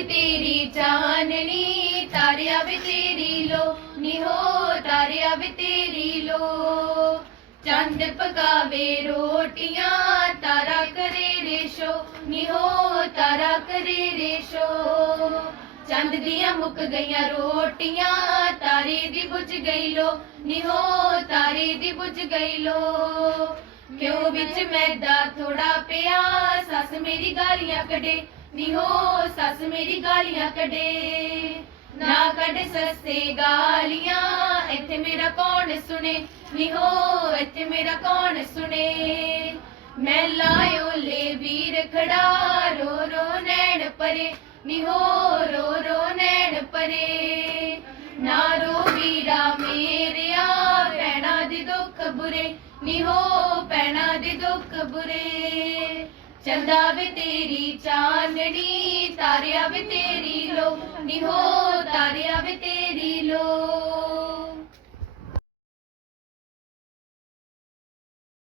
ਵੇ ਤੇਰੀ ਚਾਨਣੀ ਤਾਰਿਆ ਵੇ ਤੇਰੀ ਲੋ ਨਿਹੋ ਤਾਰਿਆ ਵੇ ਤੇਰੀ ਲੋ ਚੰਦ ਪਕਾਵੇ ਰੋਟੀਆਂ, ਤਾਰਾ ਕਰੇ ਰੇਸ਼ੋ ਨਿਹੋ ਤਾਰਾ ਕਰੇ ਰੇਸ਼ੋ। ਚੰਦ ਦੀਆਂ ਮੁੱਕ ਗਈਆਂ ਰੋਟੀਆਂ, ਤਾਰੇ ਦੀ ਬੁਝ ਗਈ ਲੋ ਨਿਹੋ ਤਾਰੇ ਦੀ ਬੁਝ ਗਈ ਲੋ ਕਿਉਂ ਵਿੱਚ ਮੈਦਾ ਥੋੜਾ ਪਿਆ, ਸੱਸ ਮੇਰੀ ਗਾਲੀਆਂ ਕੱਢੇ ਨੀ ਹੋ ਸੱਸ ਮੇਰੀ ਗਾਲੀਆਂ ਕੱਢੇ, ਨਾ ਕੱਢ ਸਸਤੇ ਗਾਲੀਆਂ, ਇੱਥੇ ਮੇਰਾ ਕੌਣ ਸੁਣੇ? ਨੀ ਹੋ, ਇੱਥੇ ਮੇਰਾ ਕੌਣ ਸੁਣੇ? ਮੈਂ ਲਾਇਓ ਲੈ ਵੀਰ ਖੜਾ, ਰੋ ਰੋ ਨੈਣ ਪਰੇ। ਨਿਹੋ ਰੋ ਰੋ ਨੈਣ ਪਰੇ। ਨਾ ਰੋ ਵੀਰਾ ਮੇਰਿਆ, ਪੈਣਾ ਦੇ ਦੁੱਖ ਬੁਰੇ। ਨਿਹੋ ਪੈਣਾ ਦੇ ਦੁੱਖ ਬੁਰੇ। ਚੰਦਾ ਵੀ ਤੇਰੀ ਚਾਰ behold